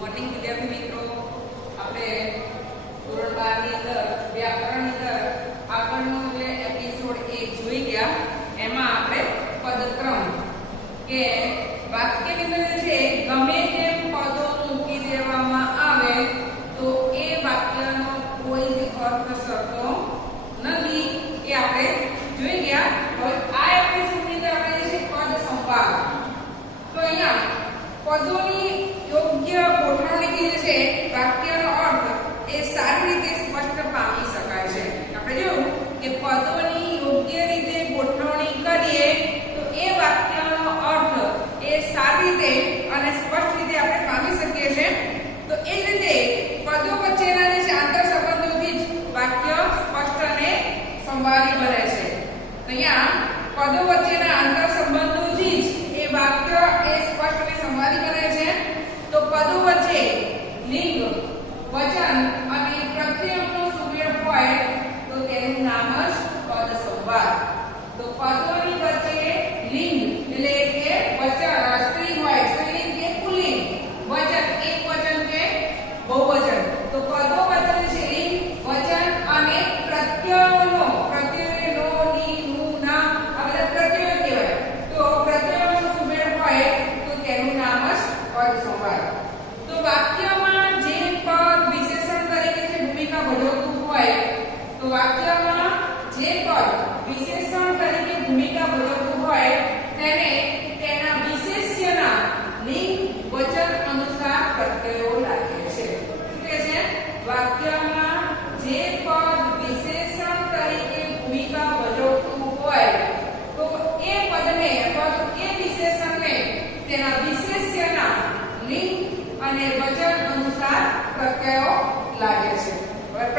Morning વિદ્યાર્થી મિત્રો, આપણે ધોરણ બારની અંદર, વ્યાકરણની અંદર આગળનો જે એપિસોડ એક જોઈ ગયા, એમાં આપણે પદક્રમ કે વાક્યની અંદર છે, ગમે તે પદો મૂકી દેવામાં આવે, તો એ વાક્યનો કોઈ અર્થ શકતો નથી એ આપણે જોઈ ગયા. હવે આ એપિસોડની અંદર આપણે છે, પદ સંભાળ. તો અહીંયા પદોની છે, વાક્યનો અર્થ એ સારી રીતે સ્પષ્ટ પામી શકાય છે. આપણે જોયું કે પદોની યોગ્ય રીતે ગોઠવણી કરીએ તો એ વાક્યનો અર્થ એ સારી રીતે અને સ્પષ્ટ પદ સંવાદ તો વાક્યમાં જે પદ વિશેષણ તરીકે જે ભૂમિકા ભજવતું હોય, તો વાક્યમાં જે પદ વિશેષણ તરીકે ભૂમિકા ભજવતું હોય, તેને તેના વિશેષ્યના લિંગ વચન અનુસાર પ્રત્યયો લાગે છે. શું કહે છે? વાક્ય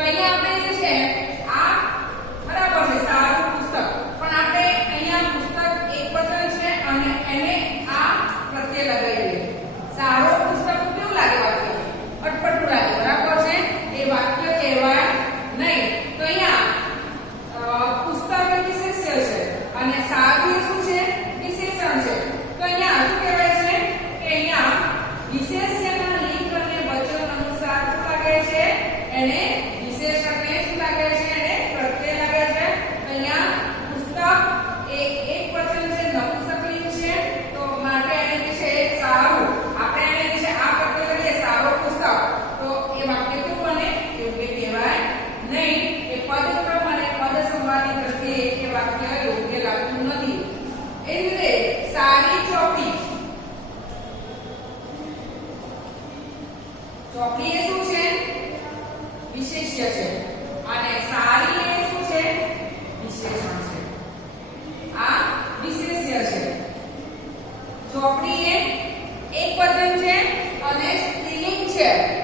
તો અહીંયા આપણે છે મને વિશેષ્ય છે. અને સારી એ શું છે? વિશેષણ છે. આ વિશેષ્ય છે. ચોપડી એ એક વચન છે અને સ્ત્રીલિંગ છે.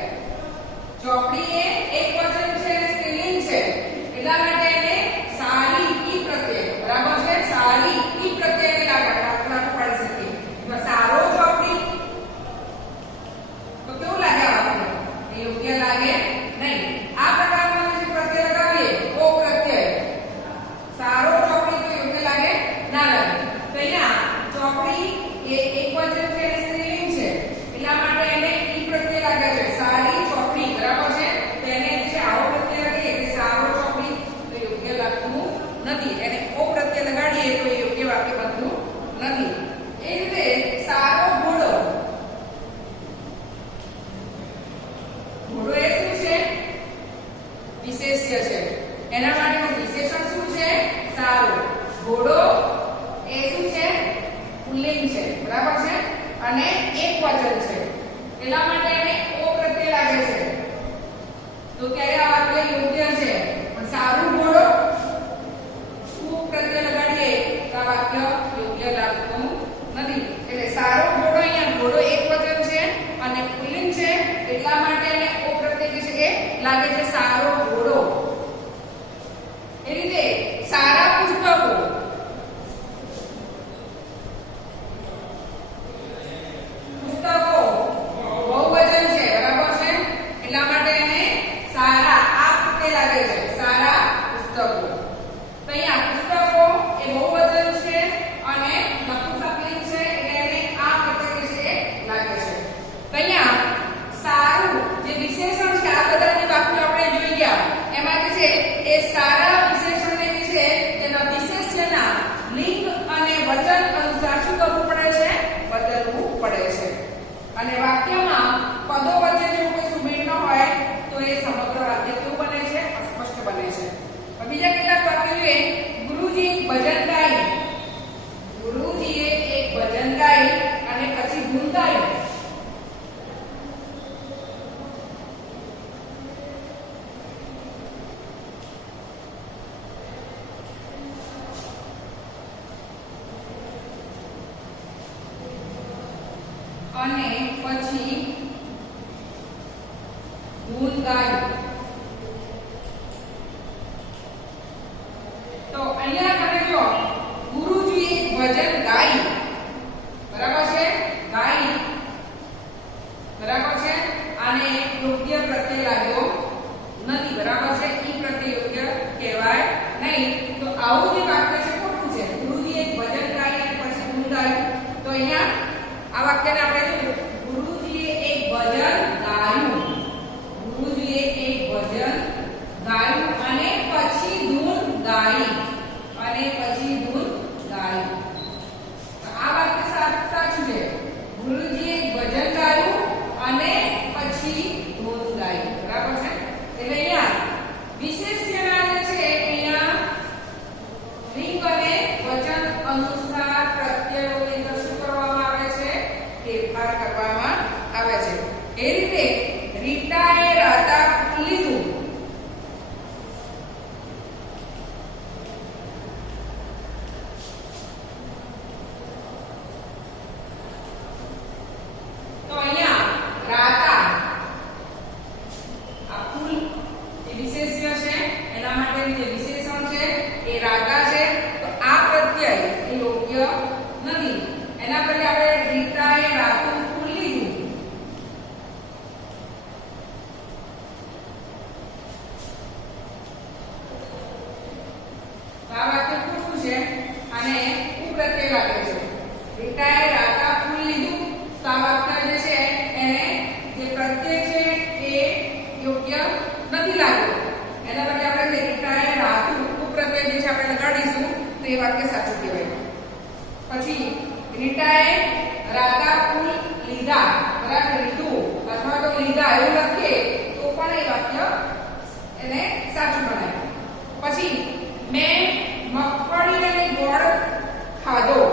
તો અહીંયા આ વાક્યને આપણે ગુરુજીએ એક ભજન ગાયું. અને ઉ લાગે છે. રીટાએ રાકા ફૂલ લીધું તો આ વાક્ય જે છે, એને જે પ્રત્યય છે એ યોગ્ય નથી લાગ્યો. એના માટે આપણે રીટાએ રાતું ઉ પ્રત્યય જે છે આપણે લગાડીશું, તો એ વાક્ય સાચું કહેવાય. પછી રીટાએ રાકા ફૂલ લીધા બરાબર લીધું અથવા તો લીધા એવું લખીએ, તો પણ એ વાક્ય એને સાચું ગણાય. પછી, મેં falhou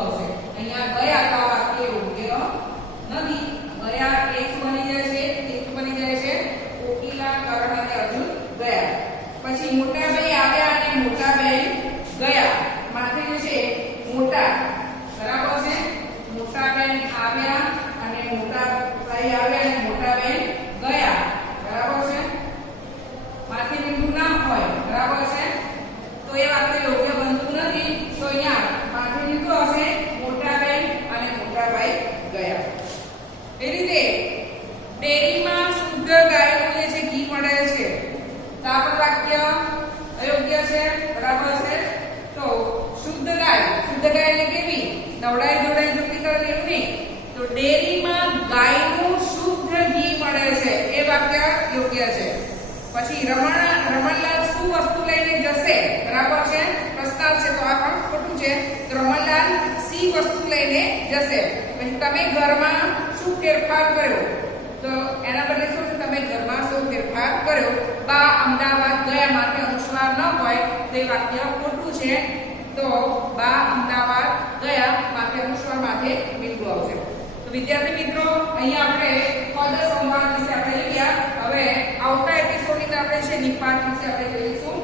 આવશે. અહીંયા કયા નવડાઈ ધોડાઈ જોતી કરે એવું નહીં. તો ડેરીમાં ગાયનું શુદ્ધ ઘી મળે છે. એ વાક્ય યોગ્ય છે. પછી રમણ, રમણલાલ શું વસ્તુ લઈને જશે? બરાબર છે? પ્રસ્તાવ છે. તો આ પણ ખોટું છે. તો રમણલાલ સી વસ્તુ લઈને જશે. પછી તમે ઘરમાં શું ફેરફાર કર્યો? તો એના બદલે શું છે? તમે ઘરમાં શું ફેરફાર કર્યો? બા અમદાવાદ ગયા માટે અનુસ્વાર ન હોય તો વાક્ય ખોટું છે. તો બા અમદાવાદ ગયા માથે અનુસ્વાર માથે બિંદુ આવશે. તો વિદ્યાર્થી મિત્રો, અહીંયા આપણે પદ સંવાદ વિશે આપણે ગયા. હવે આવતા એપિસોડની અંદર આપણે છે નિપાત વિશે આપણે જોઈશું.